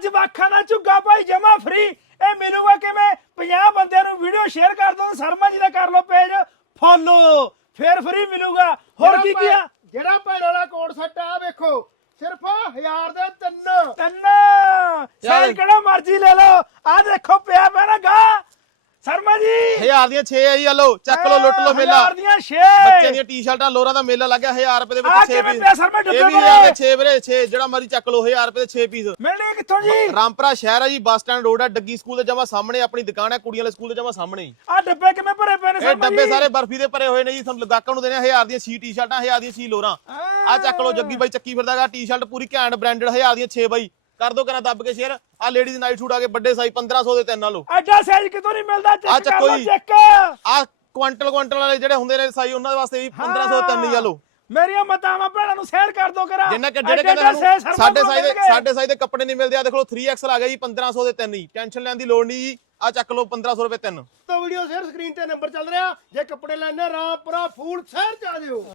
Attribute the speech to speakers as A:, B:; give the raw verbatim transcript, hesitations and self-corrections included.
A: ਜਵਾਖਾਂ ਦਾ ਝੁੱਗਾ ਭਾਈ ਜਮਾ ਫ੍ਰੀ। ਇਹ ਮਿਲੂਗਾ ਕਿਵੇਂ? ਪੰਜਾਹ ਬੰਦਿਆਂ ਨੂੰ ਵੀਡੀਓ ਸ਼ੇਅਰ ਕਰ ਦੋ, ਸ਼ਰਮਾ ਜੀ ਦਾ ਕਰ ਲਓ ਪੇਜ ਫੋਲੋ, ਫੇਰ ਫ੍ਰੀ ਮਿਲੂਗਾ। ਹੋਰ ਕੀ ਕੀ ਆ?
B: ਜਿਹੜਾ ਭੈਣ ਵਾਲਾ ਕੋਡ ਸੈੱਟ ਆ ਵੇਖੋ ਸਿਰਫ ਹਜ਼ਾਰ ਦੇ ਤਿੰਨ
A: ਤਿੰਨ ਸਾਈਜ਼ ਕਿਹੜਾ ਮਰਜ਼ੀ ਲੈ ਲਓ। ਆ ਦੇਖੋ ਪਿਆ ਪਿਆ ਨਾ ਗਾ ਸ਼ਰਮਾ ਜੀ
C: ਹਜ਼ਾਰ ਦੀਆਂ ਛੇ ਆ ਜੀ। ਆ ਲਓ ਚੱਕ ਲਓ, ਲੁੱਟ ਲਓ ਮੇਲਾ।
A: ਹਜ਼ਾਰ ਦੀਆਂ ਛੇ
C: ਬੱਚਿਆਂ ਦੀਆਂ ਟੀ-ਸ਼ਰਟਾਂ ਲੋਰਾਂ ਦਾ ਮੇਲਾ ਲੱਗਿਆ ਹਜ਼ਾਰ ਰੁਪਏ ਦੇ
A: ਆ
C: ਵਿੱਚ ਛੇ
A: ਕਿਵੇਂ
C: ਪੀਸ।
A: ਪਿਆ ਸ਼ਰਮਾ ਡੱਬੇ
C: ਇਹ ਵੀ
A: ਕੋਲੇ?
C: ਹਜ਼ਾਰ ਦੇ ਛੇ ਵੀਰੇ, ਛੇ ਜਿਹੜਾ ਮਰਜ਼ੀ ਚੱਕ ਲਓ, ਹਜ਼ਾਰ ਰੁਪਏ ਦੇ ਛੇ ਪੀਸ।
A: ਮਿਲਣੇ ਕਿੱਥੋਂ ਜੀ?
C: ਰਾਮਪੁਰਾ ਸ਼ਹਿਰ ਆ ਜੀ, ਬੱਸ ਸਟੈਂਡ ਰੋਡ ਆ, ਡੱਗੀ ਸਕੂਲ ਦੇ ਜਮਾ ਸਾਹਮਣੇ ਆਪਣੀ ਦੁਕਾਨ ਹੈ, ਕੁੜੀਆਂ ਵਾਲੇ ਸਕੂਲ ਦੇ ਜਮਾ ਸਾਹਮਣੇ ਹੀ।
A: ਆ ਡੱਬੇ ਕਿਵੇਂ ਭਰੇ ਪਏ ਨੇ
C: ਇਹ
A: ਸ਼ਰਮਾ
C: ਡੱਬੇ
A: ਜੀ?
C: ਸਾਰੇ ਬਰਫੀ ਦੇ ਭਰੇ ਹੋਏ ਨੇ ਜੀ। ਤੁਹਾਨੂੰ ਗਾਹਕਾਂ ਨੂੰ ਦੇਣੇ ਹਜ਼ਾਰ ਦੀਆਂ ਛੇ ਟੀ-ਸ਼ਰਟਾਂ, ਹਜ਼ਾਰ ਦੀਆਂ ਛੇ ਲੋਰਾਂ। ਆ ਚੱਕ ਲਓ, ਜੱਗੀ ਬਾਈ ਚੱਕੀ ਫਿਰਦਾਗਾ ਟੀ-ਸ਼ਰਟ ਪੂਰੀ ਘੈਂਟ ਬ੍ਰਾਂਡਡ ਹਜ਼ਾਰ ਦੀਆਂ ਛੇ ਬਾਈ। ਕਰ ਦੋ ਕਰਾਂ ਦੱਬ ਕੇ ਸ਼ੇਅਰ। ਆ ਲੇਡੀਜ਼ ਨਾਈਟ ਸੂਟ ਆ ਕੇ ਵੱਡੇ ਸਾਈਜ਼ ਪੰਦਰਾਂ ਸੌ ਦੇ ਤਿੰਨ ਆ ਲਓ।
A: ਐਡਾ ਸਾਈਜ਼ ਕਿਤੋਂ ਨਹੀਂ ਮਿਲਦਾ?
C: ਆ
A: ਚੈੱਕ ਕਰ
C: ਚੱਕੋ
A: ਲਓ,
C: ਜੀ।
A: ਚੈੱਕ।
C: ਆ ਕੁਆਂਟਲ ਕੁਆਂਟਲ ਵਾਲੇ ਜਿਹੜੇ ਹੁੰਦੇ ਨੇ ਸਾਈਜ਼, ਉਹਨਾਂ ਦੇ ਵਾਸਤੇ ਵੀ ਪੰਦਰਾਂ ਸੌ ਦੇ ਤਿੰਨ ਹੀ ਆ ਲਓ।
A: ਮੇਰੀਆਂ ਮਤਾਵਾਂ ਭੈਣਾਂ ਨੂੰ ਸ਼ੇਅਰ ਕਰ ਦੋ ਕਰਾ।
C: ਜਿੰਨਾ ਕਿ ਜਿਹੜੇ ਕਹਿੰਦੇ ਸਾਨੂੰ ਸਾਡੇ ਸਾਈਜ਼ ਦੇ ਸਾਡੇ ਸਾਈਜ਼ ਦੇ ਕੱਪੜੇ ਨਹੀਂ ਮਿਲਦੇ। ਆ ਦੇਖ ਲਓ ਥ੍ਰੀ ਐਕਸ ਆ ਗਿਆ ਜੀ, ਪੰਦਰਾਂ ਸੌ ਦੇ ਤਿੰਨ ਹੀ। ਟੈਨਸ਼ਨ ਲੈਣ ਦੀ ਲੋੜ ਨਹੀਂ ਜੀ। ਆ ਚੱਕ ਲਓ ਪੰਦਰਾਂ ਸੌ ਰੁਪਏ ਤਿੰਨ।
B: ਤੋਂ ਵੀਡੀਓ ਸ਼ੇਅਰ ਸਕਰੀਨ ਤੇ ਨੰਬਰ ਚੱਲ ਰਿਹਾ। ਜੇ ਕੱਪੜੇ ਲੈਣੇ ਰਾਮਪੁਰਾ ਫੂਲ ਸ਼ਹਿਰ ਚ ਆ ਜਿਓ।